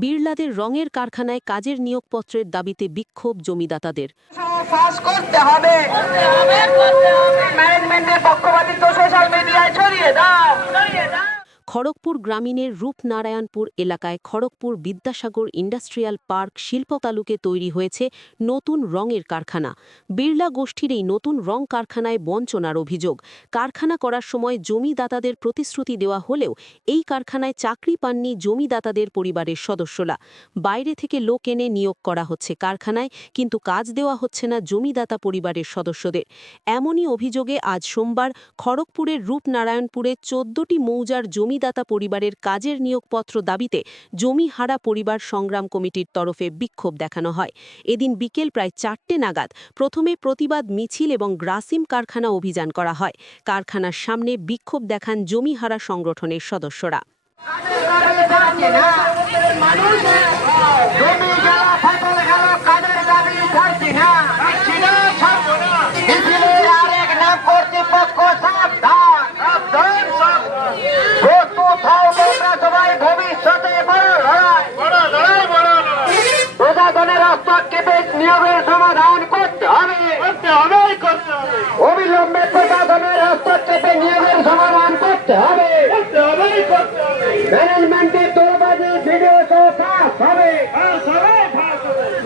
বিড়লাদের রঙের কারখানায় কাজের নিয়োগপত্রের দাবিতে বিক্ষোভ জমিদাতাদের। খড়গপুর গ্রামীণের রূপনারায়ণপুর এলাকায় খড়গপুর বিদ্যাসাগর ইন্ডাস্ট্রিয়াল পার্ক শিল্প তালুকে তৈরি হয়েছে নতুন রঙের কারখানা। বিড়লা গোষ্ঠীর এই নতুন রং কারখানায় বঞ্চনার অভিযোগ। কারখানা করার সময় জমিদাতাদের প্রতিশ্রুতি দেওয়া হলেও এই কারখানায় চাকরি পাননি জমিদাতাদের পরিবারের সদস্যরা। বাইরে থেকে লোক এনে নিয়োগ করা হচ্ছে কারখানায়, কিন্তু কাজ দেওয়া হচ্ছে না জমিদাতা পরিবারের সদস্যদের। এমনই অভিযোগে আজ সোমবার খড়গপুরের রূপনারায়ণপুরে 14টি মৌজার জমিদাতা পরিবারের কাজের নিয়োগপত্র দাবিতে জমিহারা পরিবার সংগ্রাম কমিটির তরফে বিক্ষোভ দেখানো হয়। এদিন বিকেল প্রায় 4টে নাগাদ প্রথমে প্রতিবাদ মিছিল এবং গ্রাসিম কারখানা অভিযান করা হয়। কারখানার সামনে বিক্ষোভ দেখান জমিহারা সংগঠনের সদস্যরা। নিয়োগের সমাধান করতে হবে, অবিলম্বে প্রশাসনের হস্তক্ষেপে নিয়োগের সমাধান করতে হবে। ম্যানেজমেন্টের দোরবাজি ভিডিও ফাঁস হবে,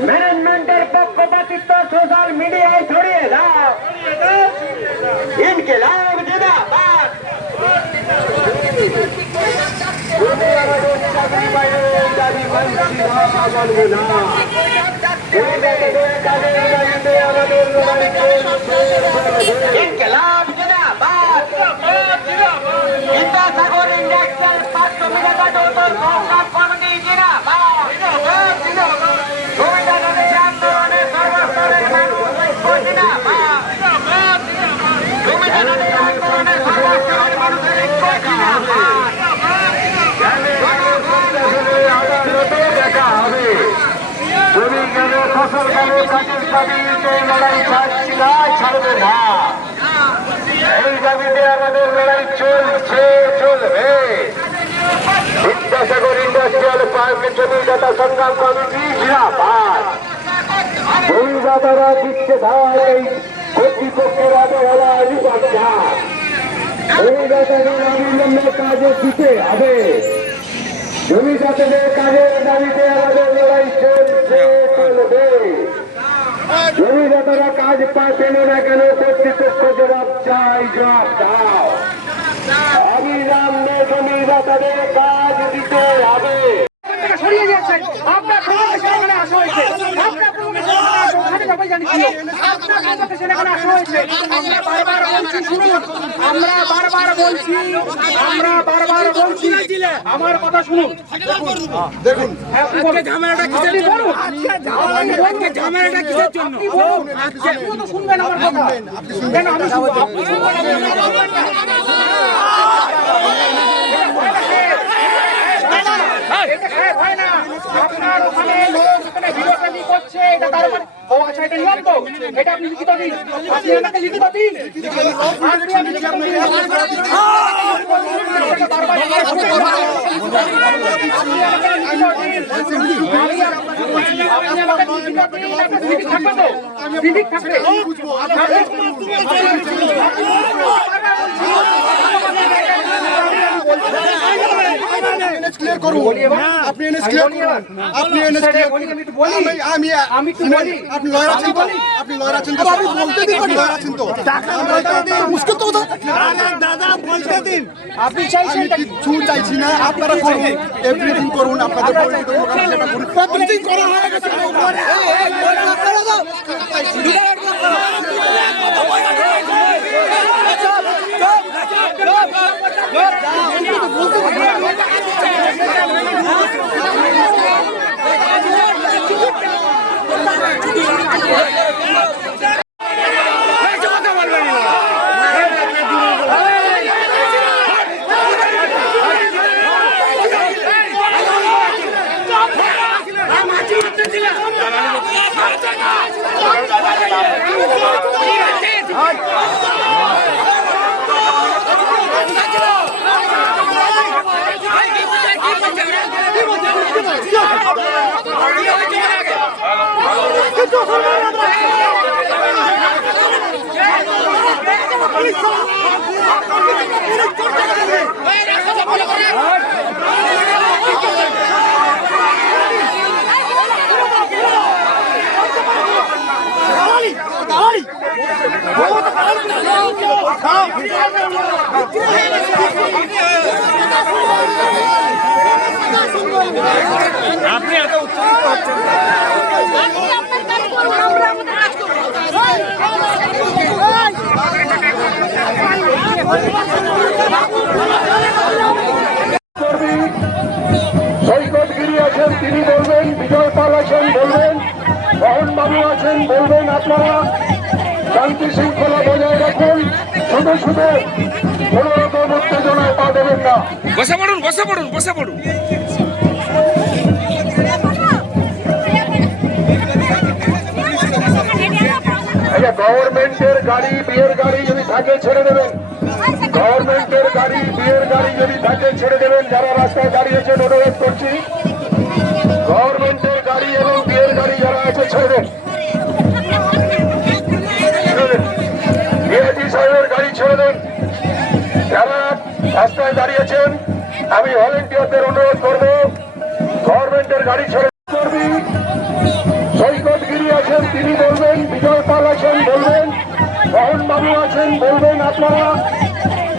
ম্যানেজমেন্টের পক্ষপাতিত্ব সোশ্যাল মিডিয়ায় ছড়িয়ে দাও। ইনকিলাব জিন্দাবাদ। ইনকিলাব জিন্দাবাদ। বিদ্যাসাগর ইন্ডাস্ট্রিয়াল পার্ক সংগ্রাম কমিটি জিন্দাবাদ। জমিদারদের আন্দোলনের সর্বস্তরের মানুষ জিন্দাবাদ। জমিদারদের আন্দোলনের সর্বস্তরের মানুষের ঐক্য জিন্দাবাদ। জমিদারের ফসলকালে কাজের দাবিতে লড়াই ছাড়ছি না, ছাড়বে না। এই দাবিতে আমাদের লড়াই চলছে, চলবে। বিদ্যাসাগর ইন্ডাস্ট্রিয়াল পার্কের জমিদাতা সংগ্রাম কমিটি জিন্দাবাদ। জমিদাতারা দিচ্ছে ধার এই কর্তৃপক্ষের অবহেলা নিবন্ধা। জমিদাতাদের অবিলম্বে কাজে দিতে হবে। জমিদাতাদের কাজের দাবিতে আমাদের লড়াই চলছে, চলবে। জমিদাতারা কাজ পাচ্ছেন না কেন? কর্তৃপক্ষ জবাব চাই, জবাব দাও। অবিলম্বে জমিদাতাদের কাজ দিতে হবে। আমরা বারবার বলছি, আমার কথা শুনুন। দেখুন ঝামেলাটা কিসের জন্য? শুনবেন আমার কথা কেন? আমি আপনার ওখানে লোক বিরোধী করছে, এটা তার মানে ও আচ্ছা, এটা নিয়ম তো, এটা আপনি লিখিত দিন, আপনি আমাকে লিখিত দিন। ক্লিয়ার করুন, আপনি এনএস ক্লিয়ার করুন, আপনি এনএস ক্লিয়ার করুন। আমি আপনি লয়ার আছেন তো? আপনি লয়ার আছেন তো? আপনি বলতে দিন, আপনি লয়ার আছেন তো? মুশকিল তো দাদা বলতে দিন। আপনি চাইছেন কিছু চাইছি না, আপনারা করুন, এভরিথিং করুন, আপনাদের সেটা করুন। এভরিথিং করা হয়ে গেছে। Hadi. আপনি এত উত্তেজিত হচ্ছেন আপনি আপনার কাজ করুন, আমরা আমাদের কাজ সৈকতগিরি আছেন তিনি বলবেন, বিজয় পাল আছেন বলবেন, মোহনবাবু আছেন বলবেন। আপনারা শান্তি শৃঙ্খলা বজায় রাখুন, শুধু শুধু কোন রকম উত্তেজনায় পা দেবেন না। বসে পড়ুন, বসে পড়ুন, বসে পড়ুন। আচ্ছা, গভর্নমেন্টের গাড়ি, বিয়ের গাড়ি যদি থাকে ছেড়ে দেবেন। গভর্নমেন্টের গাড়ি, বিয়ের গাড়ি যদি থাকে ছেড়ে দেবেন। যারা রাস্তায় দাঁড়িয়েছেন অনুরোধ করছি, গভর্নমেন্টের গাড়ি এবং বিয়ের গাড়ি যারা আছে ছেড়ে দেন। বিএজি সাহেবের গাড়ি ছেড়ে দেন। যারা রাস্তায় দাঁড়িয়েছেন আমি ভলেন্টিয়ারদের অনুরোধ করবো গভর্নমেন্টের গাড়ি ছেড়ে করবি। সৈকতগিরি আছেন তিনি বলবেন, বিজয় পাল আছেন বলবেন, মোহনবাবু আছেন বলবেন। আপনারা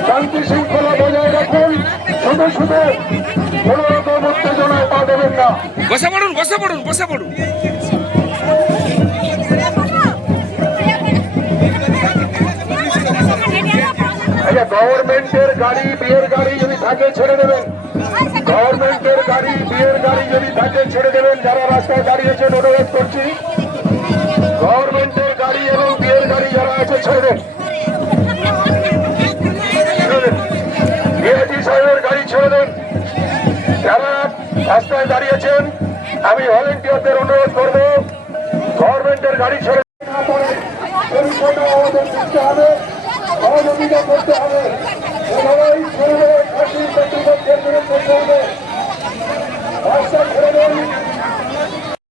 শান্তি শৃঙ্খলা বজায় রাখুন, শুধু শুধু কোন রকম উত্তেজনায় পা দেবেন না। বসে পড়ুন, বসে পড়ুন, বসে পড়ুন। আচ্ছা, গভর্নমেন্টের গাড়ি, বিয়ের গাড়ি যদি থাকে ছেড়ে দেবেন। গভর্নমেন্টের গাড়ি, বিয়ের গাড়ি যদি থাকে ছেড়ে দেবেন। যারা রাস্তায় দাঁড়িয়েছেন অনুরোধ করছি, গভর্নমেন্টের গাড়ি এবং বিয়ের গাড়ি যারা আছে ছেড়ে দেন। বিএজি সাহেবের গাড়ি ছেড়ে দেন। যারা রাস্তায় দাঁড়িয়েছেন আমি ভলেন্টিয়ারদের অনুরোধ করবো গভর্নমেন্টের গাড়ি ছেড়ে না পড়ে পরিষেবা আমাদের দিতে হবে, সহযোগিতা করতে হবে। এভাবেই চলবে, ফাঁসির কর্তৃপক্ষের বিরুদ্ধে চলবে। রাস্তা ছেড়ে দেন।